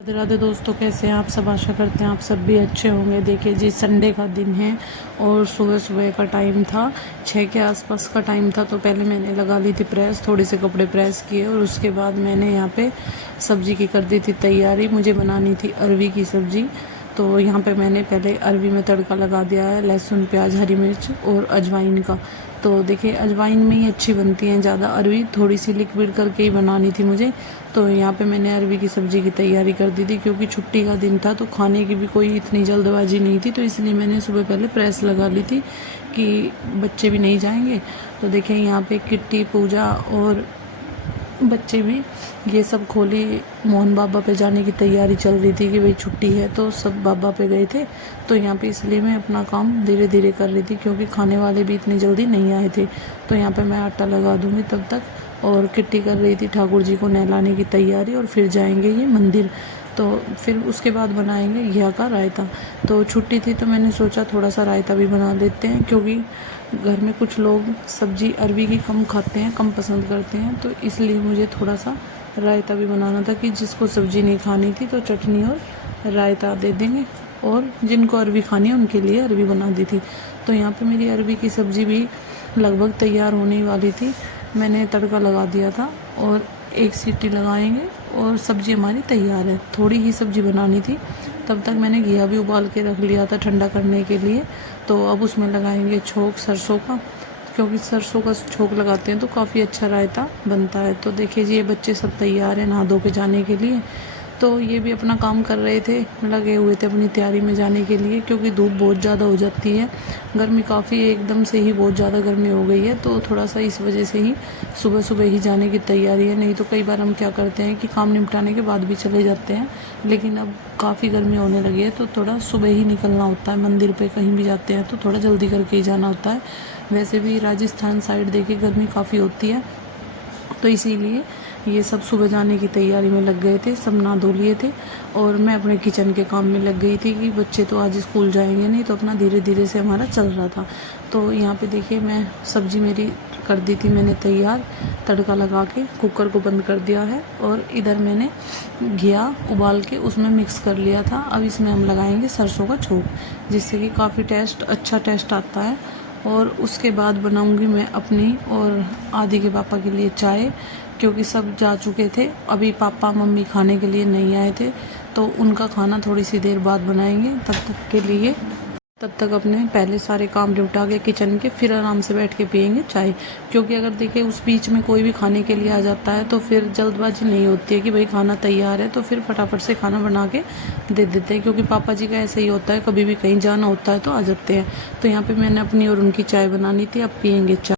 राधे राधे दोस्तों, कैसे हैं आप सब। आशा करते हैं आप सब भी अच्छे होंगे। देखिए जी, संडे का दिन है और सुबह सुबह का टाइम था, 6 के आसपास का टाइम था। तो पहले मैंने लगा ली थी प्रेस, थोड़े से कपड़े प्रेस किए और उसके बाद मैंने यहाँ पे सब्जी की कर दी थी तैयारी। मुझे बनानी थी अरवी की सब्जी। तो यहाँ पे मैंने पहले अरवी में तड़का लगा दिया है, लहसुन प्याज हरी मिर्च और अजवाइन का। तो देखिए अजवाइन में ही अच्छी बनती हैं ज़्यादा अरवी, थोड़ी सी लिक्विड करके ही बनानी थी मुझे। तो यहाँ पे मैंने अरवी की सब्ज़ी की तैयारी कर दी थी, क्योंकि छुट्टी का दिन था तो खाने की भी कोई इतनी जल्दबाजी नहीं थी। तो इसलिए मैंने सुबह पहले प्रेस लगा ली थी कि बच्चे भी नहीं जाएंगे। तो देखिए यहाँ पे किट्टी, पूजा और बच्चे भी ये सब खोली मोहन बाबा पे जाने की तैयारी चल रही थी कि भाई छुट्टी है, तो सब बाबा पे गए थे। तो यहाँ पे इसलिए मैं अपना काम धीरे धीरे कर रही थी, क्योंकि खाने वाले भी इतनी जल्दी नहीं आए थे। तो यहाँ पे मैं आटा लगा दूँगी तब तक। और किट्टी कर रही थी ठाकुर जी को नहलाने की तैयारी, और फिर जाएंगे ये मंदिर। तो फिर उसके बाद बनाएंगे घिया का रायता। तो छुट्टी थी तो मैंने सोचा थोड़ा सा रायता भी बना देते हैं, क्योंकि घर में कुछ लोग सब्जी अरवी की कम खाते हैं, कम पसंद करते हैं। तो इसलिए मुझे थोड़ा सा रायता भी बनाना था कि जिसको सब्जी नहीं खानी थी तो चटनी और रायता दे देंगे, और जिनको अरवी खानी है उनके लिए अरवी बना दी थी। तो यहाँ पे मेरी अरवी की सब्ज़ी भी लगभग तैयार होने वाली थी। मैंने तड़का लगा दिया था और एक सीटी लगाएंगे और सब्ज़ी हमारी तैयार है। थोड़ी ही सब्ज़ी बनानी थी, तब तक मैंने घिया भी उबाल के रख लिया था ठंडा करने के लिए। तो अब उसमें लगाएंगे छोंक सरसों का, क्योंकि सरसों का छोंक लगाते हैं तो काफ़ी अच्छा रायता बनता है। तो देखिए जी, ये बच्चे सब तैयार हैं नहा धो के जाने के लिए। तो ये भी अपना काम कर रहे थे, लगे हुए थे अपनी तैयारी में जाने के लिए, क्योंकि धूप बहुत ज़्यादा हो जाती है, गर्मी काफ़ी एकदम से ही बहुत ज़्यादा गर्मी हो गई है। तो थोड़ा सा इस वजह से ही सुबह सुबह ही जाने की तैयारी है। नहीं तो कई बार हम क्या करते हैं कि काम निपटाने के बाद भी चले जाते हैं, लेकिन अब काफ़ी गर्मी होने लगी है तो थोड़ा सुबह ही निकलना होता है। मंदिर पे कहीं भी जाते हैं तो थोड़ा जल्दी करके ही जाना होता है। वैसे भी राजस्थान साइड देखिए गर्मी काफ़ी होती है, तो इसीलिए ये सब सुबह जाने की तैयारी में लग गए थे। सब नहा धो लिए थे और मैं अपने किचन के काम में लग गई थी कि बच्चे तो आज स्कूल जाएंगे नहीं, तो अपना धीरे धीरे से हमारा चल रहा था। तो यहाँ पे देखिए मैं सब्ज़ी मेरी कर दी थी मैंने तैयार, तड़का लगा के कुकर को बंद कर दिया है, और इधर मैंने घिया उबाल के उसमें मिक्स कर लिया था। अब इसमें हम लगाएंगे सरसों का छोंक, जिससे कि काफ़ी अच्छा टेस्ट आता है। और उसके बाद बनाऊंगी मैं अपनी और आदि के पापा के लिए चाय, क्योंकि सब जा चुके थे। अभी पापा मम्मी खाने के लिए नहीं आए थे, तो उनका खाना थोड़ी सी देर बाद बनाएंगे। तब तक अपने पहले सारे काम निपटा के किचन के, फिर आराम से बैठ के पियेंगे चाय। क्योंकि अगर देखिए उस बीच में कोई भी खाने के लिए आ जाता है तो फिर जल्दबाजी नहीं होती है कि भाई खाना तैयार है, तो फिर फटाफट से खाना बना के दे देते हैं। क्योंकि पापा जी का ऐसा ही होता है, कभी भी कहीं जाना होता है तो आ जाते हैं। तो यहाँ पे मैंने अपनी और उनकी चाय बनानी थी, अब पियेंगे चाय।